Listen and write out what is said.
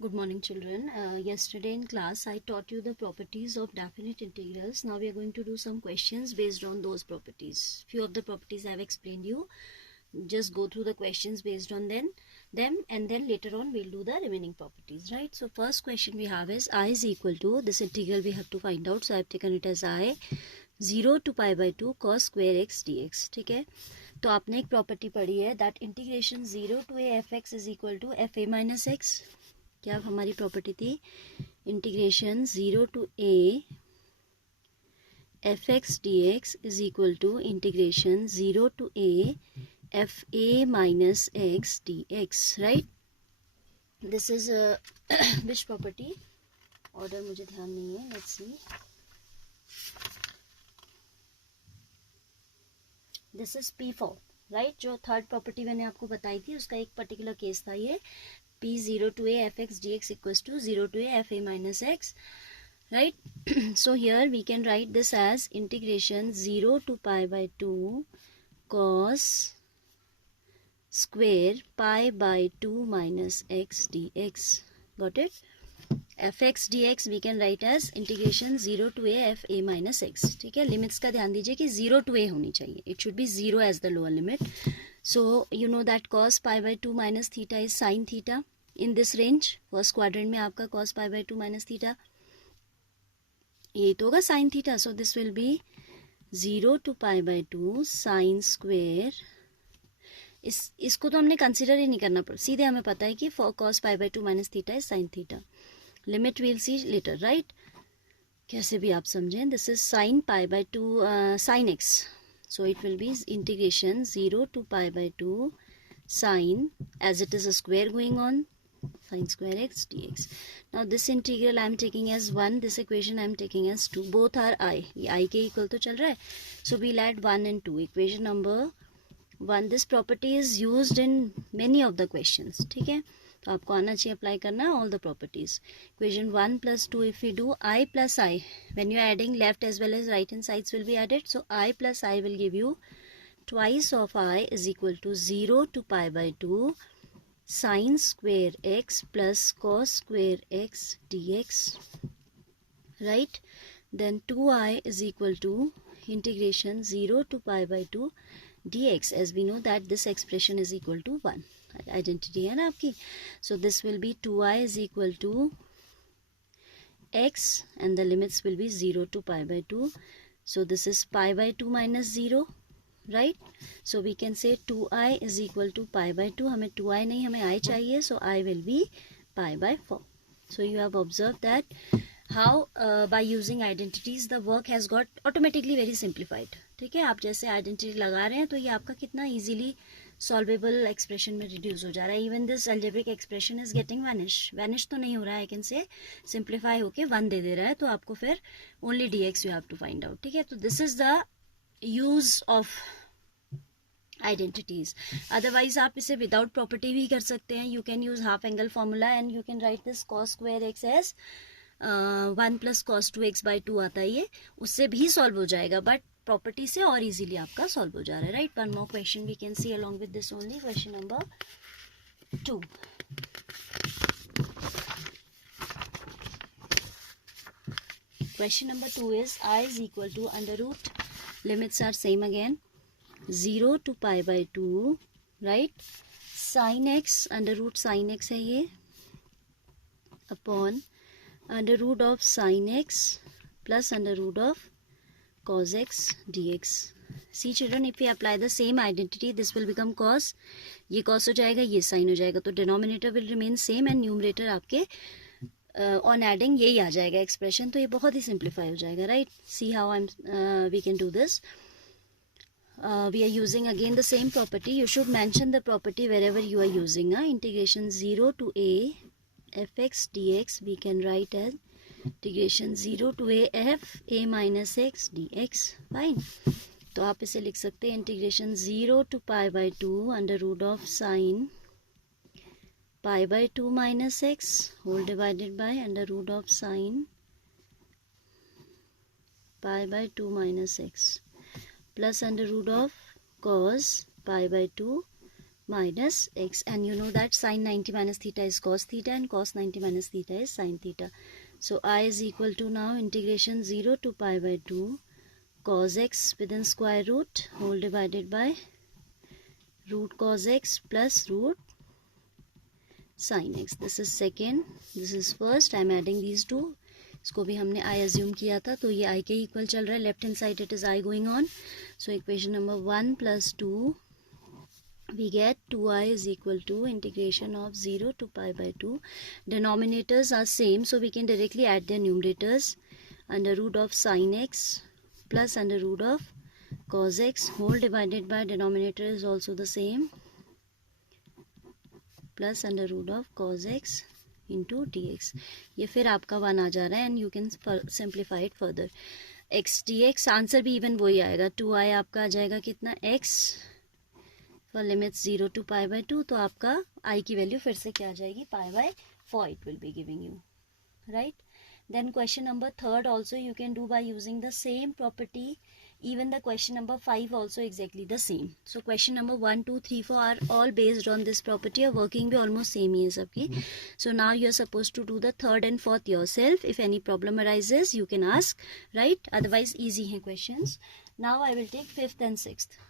Good morning, children. Yesterday in class I taught you the properties of definite integrals. Now we are going to do some questions based on those properties. Few of the properties I have explained you. Just go through the questions based on them and then later on we'll do the remaining properties, right? So first question we have is I is equal to, this integral we have to find out. So I have taken it as I 0 to pi by 2 cos square x dx. ठीक है, तो आपने एक property पढ़ी है that integration 0 to a fx is equal to fa minus x. क्या हमारी property थी? Integration 0 to a fx dx is equal to integration 0 to a fa minus x dx, right? This is which property? Order मुझे ध्यान नहीं है. Let's see. This is P4, right? जो third property मैंने आपको बताई थी उसका एक पर्टिकुलर केस था ये. P0 to a fx dx equals to 0 to a fa minus x, right? So here we can write this as integration 0 to pi by 2 cos square pi by 2 minus x dx. Got it? fx dx we can write as integration 0 to a fa minus x. ठीक है, limits का ध्यान दीजिए कि 0 to a होनी चाहिए. It should be 0 as the lower limit. So you know that cos pi by 2 minus theta is sin theta in this range. First quadrant में आपका cos pi by 2 minus theta ये तो होगा sin theta. So this will be 0 to pi by 2 sin square. इसको तो हमने consider ही नहीं करना, सीधे हमें पता है कि cos pi by 2 minus theta is sin theta. Limit we'll see later, right? कैसे भी आप समझें. This is sin pi by 2 sin x. So it will be integration 0 to pi by 2 sin, as it is a square going on, sin square x dx. Now this integral I am taking as 1, this equation I am taking as 2. Both are I. ये I के equal तो चल रहा है. So we'll add 1 and 2. Equation number 1. This property is used in many of the questions. ठीक है, तो आपको आना चाहिए अप्लाई करना all the properties. Equation 1 plus 2, if we do I plus I, when you are adding left as well as right hand sides will be added. So I plus I will give you twice of I is equal to 0 to pi by 2 sin square x plus cos square x dx, right? Then 2I is equal to integration 0 to pi by 2 dx, as we know that this expression is equal to 1. Identity है ना आपकी. So this will be 2i is equal to x and the limits will be 0 to pi by 2. So this is pi by 2 minus 0, right? So we can say 2i is equal to pi by 2. हमें 2i नहीं, हमें I चाहिए. So I will be pi by 4. So you have observed that how by using identities the work has got automatically very simplified. ठीक है, आप जैसे identity लगा रहे हैं तो ये आपका कितना इजीली सॉल्वेबल एक्सप्रेशन में रिड्यूस हो जा रहा है. Even this algebraic expression is getting vanish तो नहीं हो रहा है. आई कैन से सिंप्लीफाई होके 1 दे दे रहा है, तो आपको फिर only dx you have to find out. ठीक है, तो this is the use of identities. Otherwise आप इसे विदाउट प्रॉपर्टी भी कर सकते हैं. You can use half angle formula and you can write this cos square x as 1 plus cos 2x by 2 आता है, ये उससे भी सॉल्व हो जाएगा, बट प्रॉपर्टी से और इजीली आपका सॉल्व हो जा रहा है, right? One more question we can see along with this only. Question number 2. Question number 2 is I is equal to under root, limits are same again, 0 to pi by 2, right? Sin x, under root sin x है ये, upon under root of sin x plus under root of cos x dx. See children, if we apply the same identity, this will become cos. ये cos हो जाएगा, ये sin हो जाएगा, तो denominator will remain same and numerator आपके on adding यही आ जाएगा एक्सप्रेशन. तो ये बहुत ही सिंप्लीफाई हो जाएगा, right? See how we can do this. We are using again the same property. You should mention the property wherever you are using. Integration 0 to a fx dx we can write as integration 0 to a f a minus x dx. Fine, तो आप इसे लिख सकते हैं integration 0 to pi by 2 under root of sine pi by 2 minus x whole divided by under root of sine pi by 2 minus x plus under root of cos pi by 2 minus x, and you know that sin 90 minus theta is cos theta and cos 90 minus theta is sin theta. So I is equal to now integration 0 to pi by 2 cos x within square root whole divided by root cos x plus root sin x. This is second, this is first. I am adding these two. इसको भी हमने I assume किया था, तो ये I के equal चल रहा है. Left hand side it is I going on. So equation number 1 plus 2 we get 2i is equal to integration of 0 to pi by 2. Denominators are same, so we can directly add their numerators. Under root of sin x plus under root of cos x whole divided by denominator is also the same plus under root of cos x into dx. ये फिर आपका 1 आ जा रहा है, and you can simplify it further. x dx answer भी even वही आएगा. 2i आपका आ जाएगा कितना, x for limits 0 to pi by 2. तो आपका i की वैल्यू फिर से क्या आ जाएगी, pi by 4 it will be giving you, right? Then question number 3 also you can do by using the same property. Even the question number 5 also exactly the same. So question number 1, 2, 3, 4 are all based on this property. और working भी almost same ही है सबकी. So now you are supposed to do the third and fourth yourself. If any problem arises you can ask, right? Otherwise easy हैं questions. Now I will take 5th and 6th.